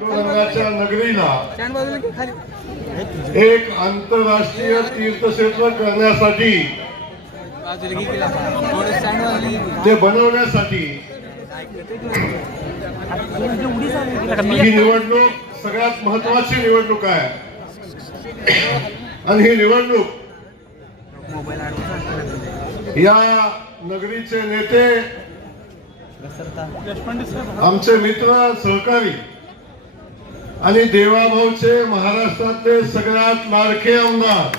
रंगाच्या नगरीला एक आंतरराष्ट्रीय तीर्थक्षेत्र करण्यासाठी ते बनवण्यासाठी ही निवडणूक सगळ्यात महत्वाची निवडणूक आहे. आणि ही निवडणूक या नगरीचे नेते आमचे मित्र सहकारी आणि देवाभाऊचे महाराष्ट्रातले सगळ्यात लाडके आमदार.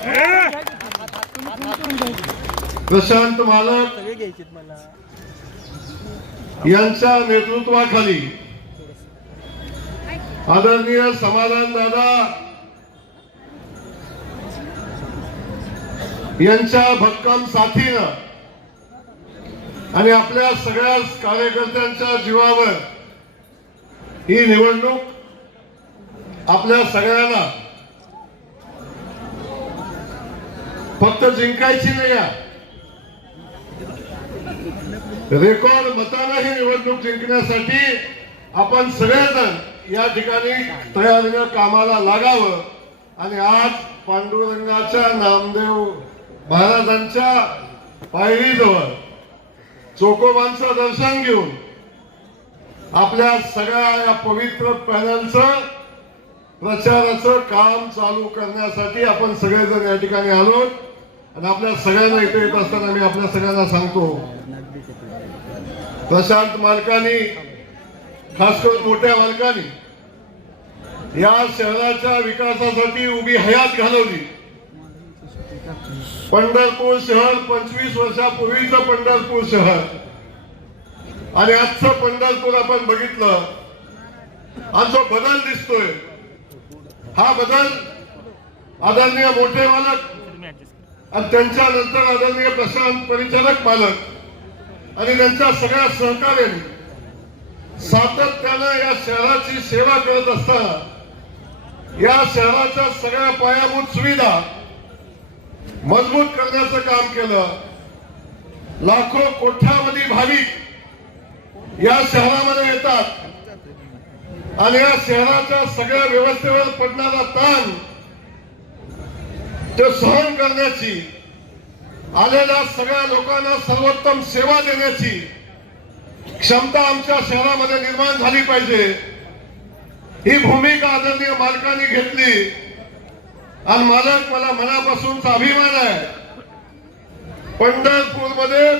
प्रशांत मालक यांच्या नेतृत्वाखाली आदरणीय समाधान दादा यांच्या भक्कम साथीनं आणि आपल्या सगळ्याच कार्यकर्त्यांच्या जीवावर ही निवडणूक आपल्या सगळ्यांना फक्त जिंकायची नाही रेकॉर्ड मताना ही निवडणूक जिंकण्यासाठी आपण सगळेजण या ठिकाणी तयारीनं कामाला लागावं. आणि आज पांडुरंगाच्या नामदेव महाराजांच्या पायरीजवळ चोकोबांचं दर्शन घेऊन आपल्या सगळ्या या पवित्र पॅनलचं प्रचाराचं काम चालू करण्यासाठी आपण सगळेजण या ठिकाणी आलो आणि आपल्या सगळ्यांना इथे येत असताना मी आपल्या सगळ्यांना सांगतो. प्रशांत मालकांनी खास करून मोठ्या मालकांनी या शहराच्या विकासासाठी उभी हयात घालवली. पंढरपूर शहर पंचवीस वर्षापूर्वीचं पंढरपूर शहर. आणि आजचं पंढरपूर आपण बघितलं. आज जो बदल दिसतोय. हा बदल आदरणीय मोठे मालक आणि त्यांच्या नंतर आदरणीय प्रशांत परिचालक मालक आणि त्यांच्या सगळ्या सहकार्याने सातत्यानं या शहराची सेवा करत असताना या शहराच्या सगळ्या पायाभूत सुविधा मजबूत करण्याचं काम केलं. लाखो कोट्यावधी भाविक या शहरामध्ये येतात. आणि या शहराच्या सगळ्या व्यवस्थेवर पडणारा ताण तो सहन करण्याची आलेल्या सगळ्या लोकांना सर्वोत्तम सेवा देण्याची क्षमता आमच्या शहरामध्ये निर्माण झाली पाहिजे. ही भूमिका आदरणीय मालकाने घेतली आणि मालक मला मनापासूनचा अभिमान आहे. पंढरपूरमध्ये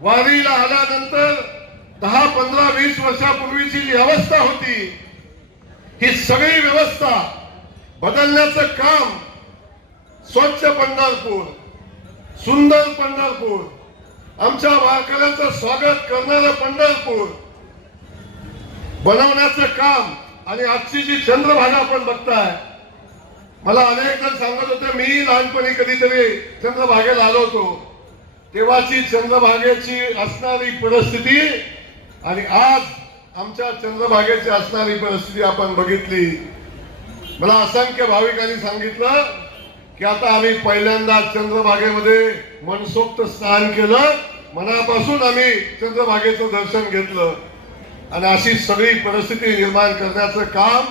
वारीला आल्यानंतर दहा पंधरा वीस वर्षापूर्वीची जी अवस्था होती ही सगळी व्यवस्था बदलण्याचं काम स्वच्छ पंढरपूर सुंदर पंढरपूर आमच्या वारकऱ्यांचं स्वागत करणारं पंढरपूर बनवण्याचं काम आणि आजची जी चंद्रभागा आपण बघताय मला अनेक जण सांगत होते मी लहानपणी कधीतरी चंद्रभागेला आलो होतो. तेव्हाची चंद्रभागेची असणारी परिस्थिती आणि आज आमच्या चंद्रभागेची असणारी परिस्थिती आपण बघितली. मला असंख्य भाविकांनी सांगितलं की आता आम्ही पहिल्यांदा चंद्रभागेमध्ये मनसोक्त स्नान केलं. मनापासून आम्ही चंद्रभागेचं दर्शन घेतलं. आणि अशी सगळी परिस्थिती निर्माण करण्याचं काम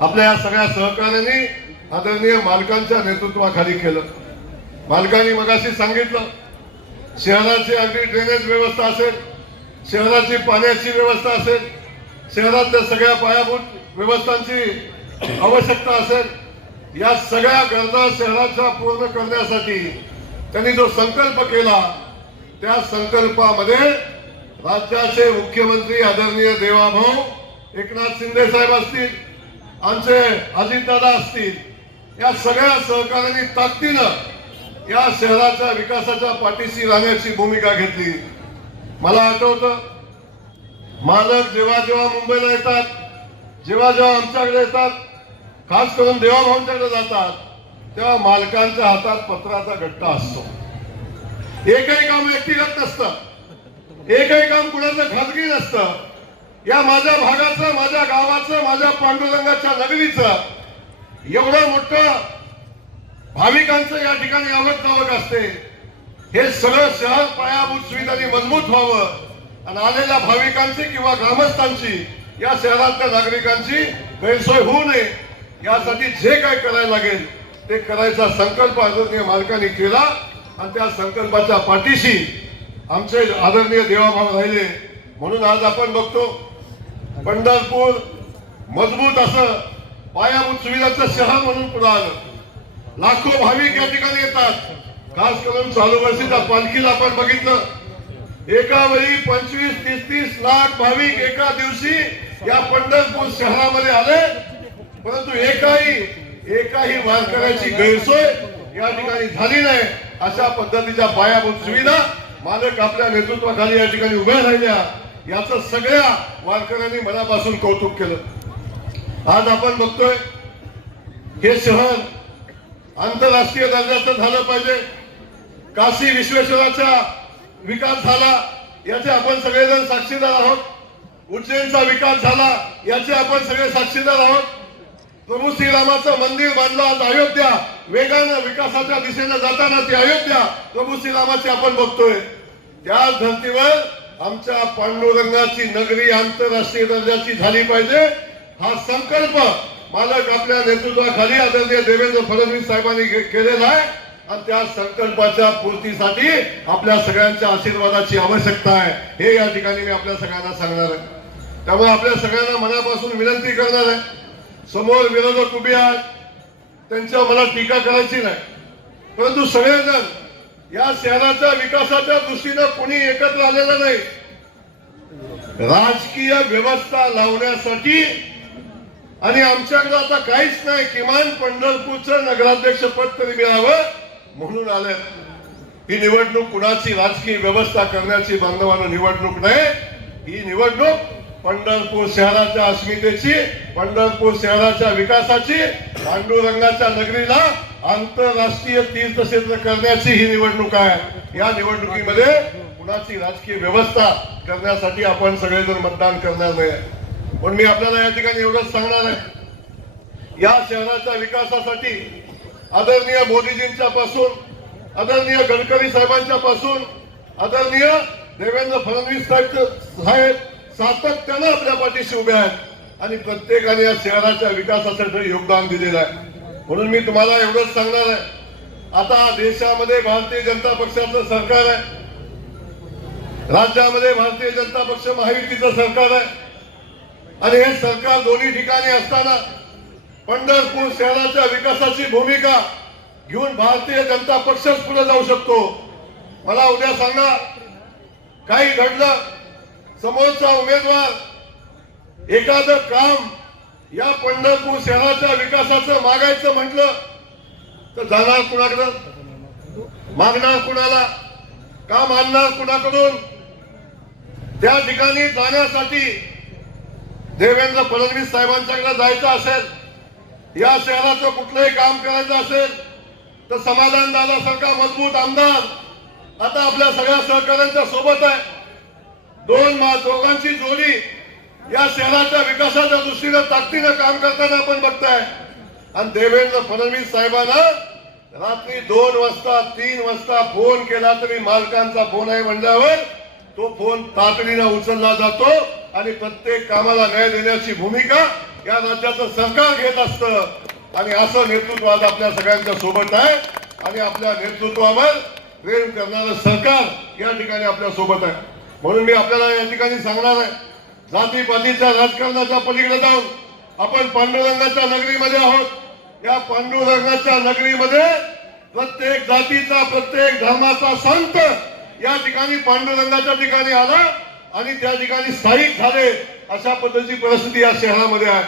आपल्या या सगळ्या सहकार्यांनी आदरणीय मालकांच्या नेतृत्वाखाली केलं. मालकांनी मगाशी सांगितलं शहराची अगदी ड्रेनेज व्यवस्था असेल शहराची पाण्याची व्यवस्था असेल शहरातल्या सगळ्या पायाभूत व्यवस्थांची आवश्यकता असेल या सगळ्या गरजा शहराच्या पूर्ण करण्यासाठी त्यांनी जो संकल्प केला त्या संकल्पामध्ये राज्याचे मुख्यमंत्री आदरणीय देवाभाऊ एकनाथ शिंदे साहेब असतील आमचे अजितदादा असतील या सगळ्या सहकाऱ्यांनी ताकदीनं या शहराच्या विकासाच्या पाठीशी राहण्याची भूमिका घेतली. मला आठवतं मालक जेव्हा जेव्हा मुंबईला येतात जेव्हा जेव्हा आमच्याकडे येतात खास करून देवाभाऊंच्याकडे जातात तेव्हा मालकांच्या हातात पत्राचा गट्टा असतो. एकही काम व्यक्तिगत नसतं. एकही काम कुणाचं खाजगी नसतं. या माझ्या भागाचं माझ्या गावाचं माझ्या पांडुरंगाच्या नगरीचं एवढं मोठं भाविकांचं या ठिकाणी आवक जावक असते. हे सगळं शहर पायाभूत सुविधांनी मजबूत व्हावं. आणि आलेल्या भाविकांची किंवा ग्रामस्थांची या शहरातल्या नागरिकांची गैरसोय होऊ नये. यासाठी जे काय करायला लागेल ते करायचा संकल्प आदरणीय मालकांनी केला. आणि त्या संकल्पाच्या पाठीशी आमचे आदरणीय देवाभाव राहिले. म्हणून आज आपण बघतो पंढरपूर मजबूत असं पायाभूत सुविधाचं शहर म्हणून पुढे आलं. लाखो भाविक या ठिकाणी येतात. खास करून चालू वर्षीच्या पालखीला आपण बघितलं. एका वेळी पंचवीस तीस तीस लाख भाविक एका दिवशी या पंढरपूर शहरामध्ये आले. परंतु एकाही एकाही वारकऱ्याची गैरसोय या ठिकाणी झाली नाही. अशा पद्धतीच्या पायाभूत सुविधा मालक आपल्या नेतृत्वाखाली या ठिकाणी उभ्या राहिल्या. याचं सगळ्या वारकऱ्यांनी मनापासून कौतुक केलं. आज आपण बघतोय हे शहर आंतरराष्ट्रीय दर्जाचं झालं पाहिजे. काशी विश्वेश्वराचा विकास झाला याचे आपण सगळेजण साक्षीदार आहोत. उज्जैनचा विकास झाला याचे आपण सगळे साक्षीदार आहोत. प्रभू श्रीरामाचं मंदिर बांधलं आज अयोध्या. वेगानं विकासाच्या दिशेनं जाताना ती अयोध्या. प्रभू श्रीरामाची आपण बघतोय. त्याच धर्तीवर आमच्या पांडुरंगाची नगरी आंतरराष्ट्रीय दर्जाची झाली पाहिजे. हा संकल्प मालक आपल्या नेतृत्वाखाली आदरणीय देवेंद्र फडणवीस साहेबांनी केलेला आहे. आणि त्या संकल्पाच्या पूर्तीसाठी आपल्या सगळ्यांच्या आशीर्वादाची आवश्यकता आहे. हे या ठिकाणी मी आपल्या सगळ्यांना सांगणार आहे. त्यामुळे आपल्या सगळ्यांना मनापासून विनंती करणार आहे. समोर विरोधक उभे आहेत. त्यांच्यावर मला टीका करायची नाही. परंतु सगळेजण या शहराच्या विकासाच्या दृष्टीनं कोणी एकत्र आलेलं नाही. राजकीय व्यवस्था लावण्यासाठी आणि आमच्याकडे आता काहीच नाही. किमान पंढरपूरचं नगराध्यक्ष पद तरी मिळावं. म्हणून आले. ही निवडणूक कुणाची राजकीय व्यवस्था करण्याची बांधवानं निवडणूक नाही ही निवडणूक पंढरपूर शहराच्या अस्मितेची पंढरपूर शहराच्या विकासाची पांडुरंगाच्या नगरीला आंतरराष्ट्रीय तीर्थक्षेत्र करण्याची ही निवडणूक आहे. या निवडणुकीमध्ये कुणाची राजकीय व्यवस्था करण्यासाठी आपण सगळेजण मतदान करणार नाही. पण मी आपल्याला या ठिकाणी एवढंच सांगणार आहे. या शहराच्या विकासासाठी आदरणीय मोदीजींच्या पासून आदरणीय गडकरी साहेबांच्या पासून आदरणीय देवेंद्र फडणवीस साहेब साहेब सातत्यानं आपल्या पाठीशी उभे आहेत आणि प्रत्येकाने या शहराच्या विकासासाठी योगदान दिलेलं आहे. म्हणून मी तुम्हाला एवढंच सांगणार आहे. आता देशामध्ये भारतीय जनता पक्षाचं सरकार आहे. राज्यामध्ये भारतीय जनता पक्ष महायुतीचं सरकार आहे. आणि हे सरकार दोन्ही ठिकाणी असताना पंढरपूर शहराच्या विकासाची भूमिका घेऊन भारतीय जनता पक्षच पुढे जाऊ शकतो. मला उद्या सांगा काही घडलं? समोरचा उमेदवार एखादं काम या पंढरपूर शहराच्या विकासाचं मागायचं म्हटलं तर जाणार कुणाकडं? मागणार कुणाला? काम आणणार कुणाकडून? त्या ठिकाणी जाण्यासाठी देवेंद्र फडणवीस साहेबांच्याकडे जायचं असेल या शहराचं कुठलंही काम करायचं असेल तर समाधान दादासारखा मजबूत आमदार आता आपल्या सगळ्या सहकाऱ्यांच्या सोबत आहे. दोन दोघांची जोडी या शहराच्या विकासाच्या दृष्टीनं ताकदीनं काम करताना आपण बघताय. आणि देवेंद्र फडणवीस साहेबांना रात्री दोन वाजता तीन वाजता फोन केला तरी मालकांचा फोन आहे म्हणल्यावर तो फोन तातडीनं उचलला जातो आणि प्रत्येक कामाला न्याय देण्याची भूमिका या राज्याचं सरकार घेत असतं. आणि असं नेतृत्व आज आपल्या सगळ्यांच्या सोबत आहे. आणि आपल्या नेतृत्वावर प्रेम करणारं सरकार या ठिकाणी आपल्यासोबत आहे. म्हणून मी आपल्याला या ठिकाणी सांगणार आहे. जातीपातीच्या राजकारणाच्या पलीकडे जाऊन आपण पांडुरंगाच्या नगरीमध्ये आहोत. या पांडुरंगाच्या नगरीमध्ये प्रत्येक जातीचा प्रत्येक धर्माचा संत या ठिकाणी पांडुरंगाच्या ठिकाणी आला. आणि त्या ठिकाणी स्थायिक झाले अशा पद्धतीची परिस्थिती या शहरामध्ये आहे.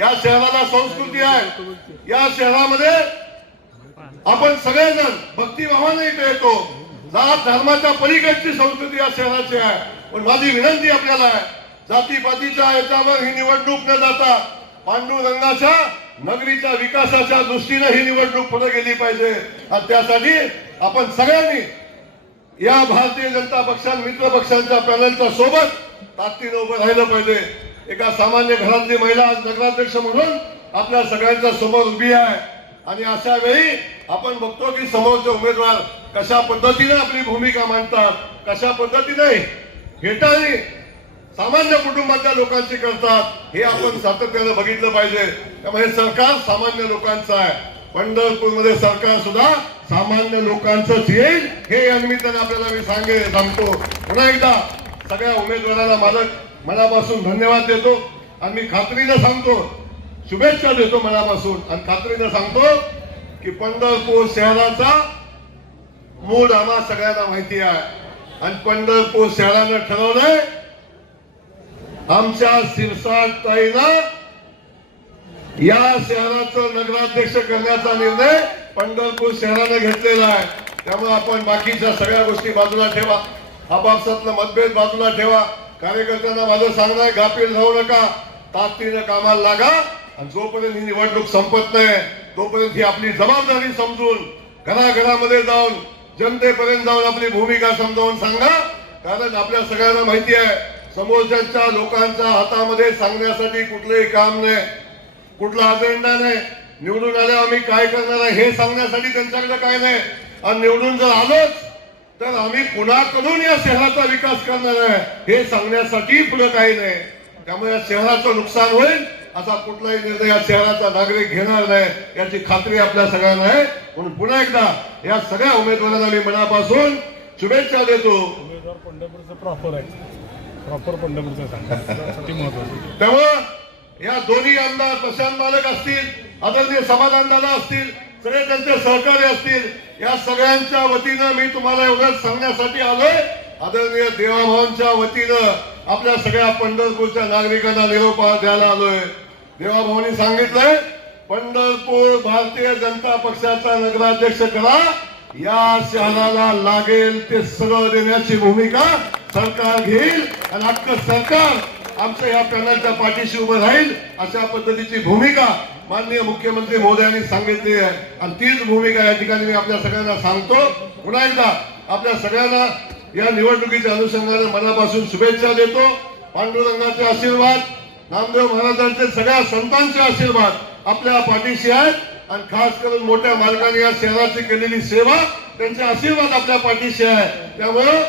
या शहराला संस्कृती आहे. या शहरामध्ये आपण सगळेजण भक्तिभावाने इथे येतो. जात धर्माच्या पलीकडची संस्कृती या शहराची आहे. पण माझी विनंती आपल्याला आहे जातीपातीच्या याच्यावर ही निवडणूक न जाता पांडुरंगाच्या नगरीच्या विकासाच्या दृष्टीने ही निवडणूक पुढे गेली पाहिजे. आणि त्यासाठी आपण सगळ्यांनी या भारतीय जनता पक्षा मित्र पक्षांच्या पॅनलच्या सोबत ताकदीनं उभं राहिलं पाहिजे. एका सामान्य घरातली महिला आज नगराध्यक्ष म्हणून आपल्या सगळ्यांच्या समोर उभी आहे. आणि अशा वेळी आपण बघतो की समोरचे उमेदवार कशा पद्धतीने आपली भूमिका मांडतात कशा पद्धतीने हेटाळी सामान्य कुटुंबाच्या लोकांची करतात हे आपण सातत्यानं बघितलं पाहिजे. त्यामुळे हे सरकार सामान्य लोकांचं आहे. पंढरपूरमध्ये सरकार सुद्धा सामान्य लोकांचंच येईल हे या निमित्ताने आपल्याला मी सांगे सांगतो. पुन्हा एकदा सगळ्या उमेदवाराला माझं मनापासून धन्यवाद देतो. आणि मी खात्रीनं सांगतो शुभेच्छा देतो मनापासून. आणि खात्रीनं सांगतो की पंढरपूर शहराचा मूळ आम्हा सगळ्यांना माहिती आहे. आणि पंढरपूर शहरानं ठरवलंय आमच्या शिरसाट ताईनं या शहराचं नगराध्यक्ष करण्याचा निर्णय पंढरपूर शहरानं घेतलेला आहे. त्यामुळे आपण बाकीच्या सगळ्या गोष्टी बाजूला ठेवा. आपापसातलं मतभेद बाजूला ठेवा. कार्यकर्त्यांना माझं सांगणं आहे गाफील जाऊ नका. ताकदीनं कामाला लागा. आणि जोपर्यंत ही निवडणूक संपत नाही तोपर्यंत ही आपली जबाबदारी समजून घराघरामध्ये जाऊन जनतेपर्यंत जाऊन आपली भूमिका समजावून सांगा. कारण आपल्या सगळ्यांना माहिती आहे समोरच्या लोकांच्या हातामध्ये सांगण्यासाठी कुठलंही काम नाही. कुठला अजेंडा नाही. निवडून आल्यावर आम्ही काय करणार आहे हे सांगण्यासाठी त्यांच्याकडे काय नाही. आणि निवडून जर आलोच तर आम्ही कुणाकडून या शहराचा विकास करणार आहे हे सांगण्यासाठी पुढे काही नाही. त्यामुळे या शहराचं नुकसान होईल असा कुठलाही निर्णय या शहराचा नागरिक घेणार नाही याची खात्री आपल्या सगळ्यांना आहे. म्हणून पुन्हा एकदा या सगळ्या उमेदवारांना मी मनापासून शुभेच्छा देतो. उमेदवार पंढरपूरचं प्रॉपर आहे प्रॉपर पंढरपूरचं त्यामुळं या दोन्ही आमदार प्रशांत मालक असतील आदरणीय समाधान दादा असतील सगळे त्यांचे सहकारी असतील या सगळ्यांच्या वतीनं मी तुम्हाला एवढं सांगण्यासाठी आलोय. आदरणीय देवाभावांच्या वतीनं आपल्या सगळ्या पंढरपूरच्या नागरिकांना निरोप द्यायला आलोय. देवाभावांनी सांगितलंय पंढरपूर भारतीय जनता पक्षाचा नगराध्यक्ष करा. या शहराला लागेल ते सगळं देण्याची भूमिका सरकार घेईल आणि अख्खं सरकार आमच्या या पॅनलच्या पाठीशी उभं राहील अशा पद्धतीची भूमिका माननीय मुख्यमंत्री महोदयांनी सांगितली आहे. आणि तीच भूमिका या ठिकाणी मी आपल्या सगळ्यांना सांगतो. पुन्हा एकदा आपल्या सगळ्यांना या निवडणुकीच्या अनुषंगाने मनापासून शुभेच्छा देतो. पांडुरंगाचे आशीर्वाद नामदेव महाराजांचे सगळ्या संतांचे आशीर्वाद आपल्या पाठीशी आहेत. आणि खास करून मोठ्या मालकाने या शहराची केलेली सेवा त्यांचे आशीर्वाद आपल्या पाठीशी आहे. त्यामुळं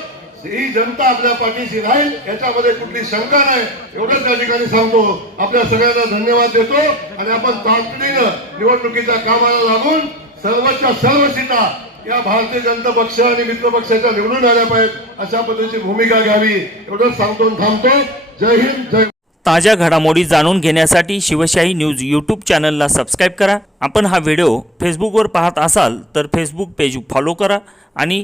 ही जनता आपल्या पाठीशी राहील याच्यामध्ये कुठली शंका नाही. एवढंच त्या ठिकाणी सांगतो. आपल्या सगळ्यांना धन्यवाद देतो आणि आपण तातडीनं निवडणुकीच्या कामाला लागून सर्वच्या सर्व सीटा या भारतीय जनता पक्ष आणि मित्र पक्षाच्या निवडून आल्या पाहिजेत अशा पद्धतीची भूमिका घ्यावी. एवढंच सांगतो थांबतो. जय हिंद जय ताज्या घडामोडी जाणून घेण्यासाठी शिवशाही न्यूज यूट्यूब चॅनलला सबस्क्राईब करा. आपण हा व्हिडिओ फेसबुकवर पाहत असाल तर फेसबुक पेज फॉलो करा आणि